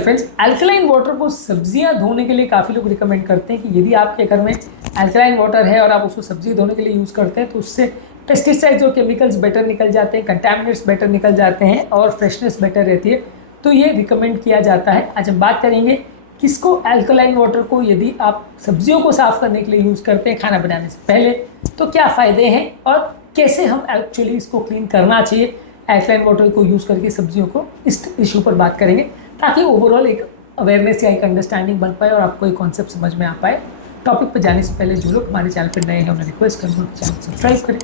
Friends, alkaline water को सब्जियां धोने के लिए काफ़ी लोग रिकमेंड करते हैं कि यदि आपके घर में अल्कलाइन वाटर है और आप उसको सब्जी धोने के लिए यूज़ करते हैं तो उससे पेस्टिसाइड्स और केमिकल्स बेटर निकल जाते हैं, कंटामिनेट्स बेटर निकल जाते हैं और फ्रेशनेस बेटर रहती है। तो ये रिकमेंड किया जाता है। आज हम बात करेंगे किसको अल्कलाइन वाटर को यदि आप सब्जियों को साफ़ करने के लिए यूज़ करते हैं खाना बनाने से पहले तो क्या फ़ायदे हैं और कैसे हम एक्चुअली इसको क्लीन करना चाहिए अल्कलाइन वाटर को यूज़ करके सब्जियों को, इस इशू पर बात करेंगे ताकि ओवरऑल एक अवेयरनेस या एक अंडरस्टैंडिंग बन पाए और आपको एक कॉन्सेप्ट समझ में आ पाए। टॉपिक पर जाने से पहले जो लोग हमारे चैनल पर नए हैं उन्हें रिक्वेस्ट करूँगा चैनल को सब्सक्राइब करें,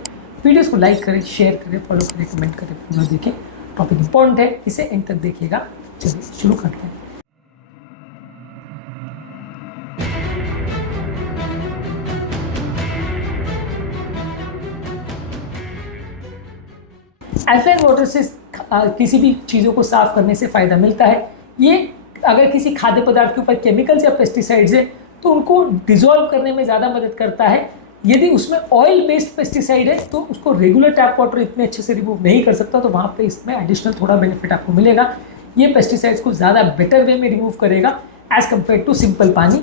वीडियोस को लाइक करें, शेयर करें, फॉलो करें, कमेंट करें, पूरा देखें। टॉपिक इंपॉर्टेंट है, इसे एंड तक देखिएगा। चलिए शुरू करते हैं। अल्कलाइन वाटर से किसी भी चीज़ों को साफ़ करने से फ़ायदा मिलता है। ये अगर किसी खाद्य पदार्थ के ऊपर केमिकल्स या पेस्टिसाइड्स है तो उनको डिज़ोल्व करने में ज़्यादा मदद करता है। यदि उसमें ऑयल बेस्ड पेस्टिसाइड है तो उसको रेगुलर टैप वाटर इतने अच्छे से रिमूव नहीं कर सकता, तो वहाँ पे इसमें एडिशनल थोड़ा बेनिफिट आपको मिलेगा। ये पेस्टिसाइड्स को ज़्यादा बेटर वे में रिमूव करेगा एज़ कम्पेयर टू सिंपल पानी।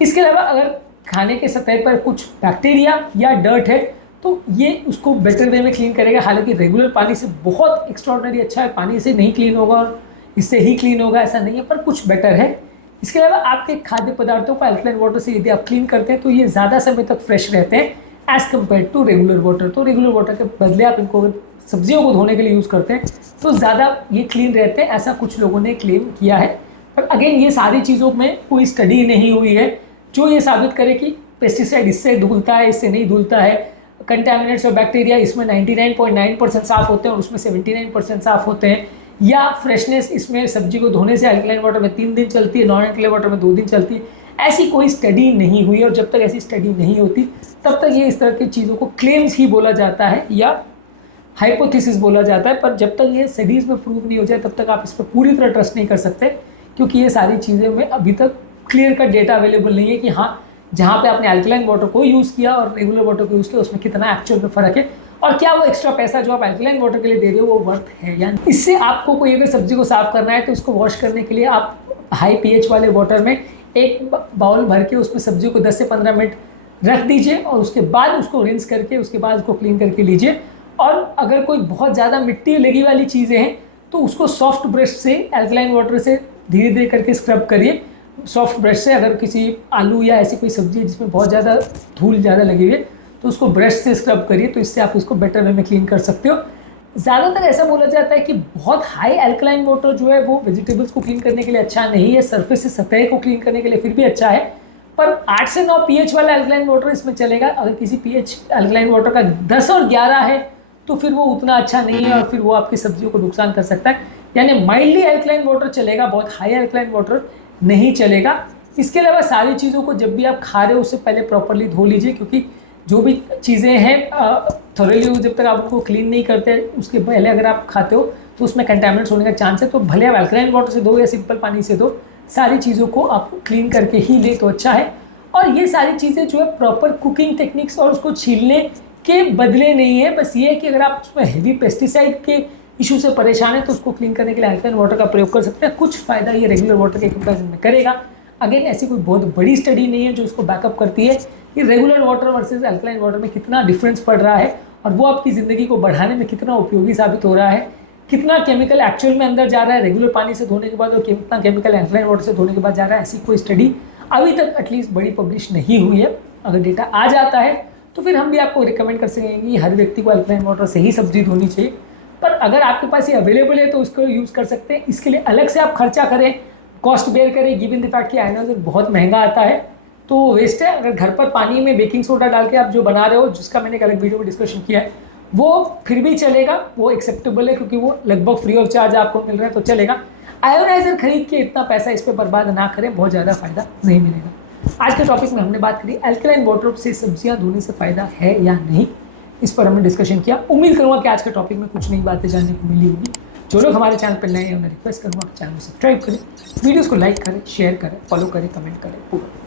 इसके अलावा अगर खाने के सतह पर कुछ बैक्टीरिया या डर्ट है तो ये उसको बेटर वे में क्लीन करेगा। हालांकि रेगुलर पानी से बहुत एक्स्ट्रॉर्डनरी अच्छा है, पानी से नहीं क्लीन होगा और इससे ही क्लीन होगा ऐसा नहीं है, पर कुछ बेटर है। इसके अलावा आपके खाद्य पदार्थों को अल्कलाइन वाटर से यदि आप क्लीन करते हैं तो ये ज़्यादा समय तक फ्रेश रहते हैं as compared to regular water. तो रेगुलर वाटर के बदले आप इनको सब्जियों को धोने के लिए यूज़ करते हैं तो ज़्यादा ये क्लीन रहते हैं, ऐसा कुछ लोगों ने क्लेम किया है। पर अगेन ये सारी चीज़ों में कोई स्टडी नहीं हुई है जो ये साबित करे कि पेस्टिसाइड इससे धुलता है, इससे नहीं धुलता है। कंटेमिनेट्स और बैक्टीरिया इसमें 99.9% साफ़ होते हैं और उसमें 79% साफ़ होते हैं, या फ्रेशनेस इसमें सब्जी को धोने से अल्कलाइन वाटर में 3 दिन चलती है, नॉन अल्कलाइन वाटर में 2 दिन चलती है। ऐसी कोई स्टडी नहीं हुई और जब तक ऐसी स्टडी नहीं होती तब तक ये इस तरह की चीज़ों को क्लेम्स ही बोला जाता है या हाइपोथेसिस बोला जाता है। पर जब तक ये स्टडीज़ में प्रूव नहीं हो जाए तब तक आप इस पर पूरी तरह ट्रस्ट नहीं कर सकते, क्योंकि ये सारी चीज़ें में अभी तक क्लियर कट डेटा अवेलेबल नहीं है कि हाँ जहाँ पे आपने अल्कलाइन वाटर को यूज़ किया और रेगुलर वाटर को यूज़ किया उसमें कितना एक्चुअल में फ़र्क है और क्या वो एक्स्ट्रा पैसा जो आप अल्कलाइन वाटर के लिए दे रहे हो वो वर्थ है या नहीं। इससे आपको कोई अगर सब्जी को साफ़ करना है तो उसको वॉश करने के लिए आप हाई pH वाले वाटर में एक बाउल भर के उसमें सब्जी को 10 से 15 मिनट रख दीजिए और उसके बाद उसको रिंस करके उसके बाद उसको क्लीन करके लीजिए। और अगर कोई बहुत ज़्यादा मिट्टी लगी वाली चीज़ें हैं तो उसको सॉफ्ट ब्रश से अल्कलाइन वाटर से धीरे धीरे करके स्क्रब करिए। सॉफ्ट ब्रश से अगर किसी आलू या ऐसी कोई सब्जी है जिसमें बहुत ज़्यादा धूल ज़्यादा लगी हुई है तो उसको ब्रश से स्क्रब करिए, तो इससे आप उसको बेटर वे में क्लीन कर सकते हो। ज़्यादातर ऐसा बोला जाता है कि बहुत हाई अल्कलाइन वाटर जो है वो वेजिटेबल्स को क्लीन करने के लिए अच्छा नहीं है, सरफेस से सतह को क्लीन करने के लिए फिर भी अच्छा है। पर 8 से 9 pH वाला अल्कलाइन वाटर इसमें चलेगा। अगर किसी pH अल्कलाइन वाटर का 10 और 11 है तो फिर वो उतना अच्छा नहीं है और फिर वो आपकी सब्जियों को नुकसान कर सकता है। यानी माइल्डली अल्कलाइन वाटर चलेगा, बहुत हाई अल्कलाइन वाटर नहीं चलेगा। इसके अलावा सारी चीज़ों को जब भी आप खा रहे हो उससे पहले प्रॉपरली धो लीजिए, क्योंकि जो भी चीज़ें हैं थोरली जब तक आप उनको क्लीन नहीं करते उसके पहले अगर आप खाते हो तो उसमें कंटेमिनेट्स होने का चांस है। तो भले आप अल्कलाइन वाटर से दो या सिंपल पानी से दो, सारी चीज़ों को आप क्लीन करके ही ले तो अच्छा है। और ये सारी चीज़ें जो है प्रॉपर कुकिंग टेक्निक्स और उसको छीलने के बदले नहीं है, बस ये है कि अगर आप उसमें हेवी पेस्टिसाइड के इशू से परेशान है तो उसको क्लीन करने के लिए अल्कलाइन वाटर का प्रयोग कर सकते हैं। कुछ फ़ायदा ये रेगुलर वाटर के कंपैरिजन में करेगा। अगेन ऐसी कोई बहुत बड़ी स्टडी नहीं है जो उसको बैकअप करती है कि regular water versus alkaline water में कितना डिफरेंस पड़ रहा है और वो आपकी ज़िंदगी को बढ़ाने में कितना उपयोगी साबित हो रहा है, कितना केमिकल एक्चुअल में अंदर जा रहा है रेगुलर पानी से धोने के बाद और कितना केमिकल अल्कलाइन वाटर से धोने के बाद जा रहा है। ऐसी कोई स्टडी अभी तक एटलीस्ट बड़ी पब्लिश नहीं हुई है। अगर डेटा आ जाता है तो फिर हम भी आपको रिकमेंड कर सकेंगे कि हर व्यक्ति को अल्कलाइन वाटर से ही सब्जी धोनी चाहिए। पर अगर आपके पास ये अवेलेबल है तो उसको यूज़ कर सकते हैं। इसके लिए अलग से आप खर्चा करें, कॉस्ट बेयर करें, गिवन द फैक्ट कि आयोनाइजर बहुत महंगा आता है तो वेस्ट है। अगर घर पर पानी में बेकिंग सोडा डाल के आप जो बना रहे हो, जिसका मैंने एक अलग वीडियो में डिस्कशन किया है, वो फिर भी चलेगा, वो एक्सेप्टेबल है क्योंकि वो लगभग फ्री ऑफ चार्ज आपको मिल रहा है तो चलेगा। आयोनाइजर खरीद के इतना पैसा इस पर बर्बाद ना करें, बहुत ज़्यादा फायदा नहीं मिलेगा। आज के टॉपिक में हमने बात करी अल्कलाइन वाटर से सब्जियाँ धोने से फ़ायदा है या नहीं, इस पर हमने डिस्कशन किया। उम्मीद करूँगा कि आज के टॉपिक में कुछ नई बातें जानने को मिली होगी। जो लोग हमारे चैनल पर नए हैं उन्हें रिक्वेस्ट करूँगा कि चैनल को सब्सक्राइब करें, वीडियोस को लाइक करें, शेयर करें, फॉलो करें, कमेंट करें पूरा।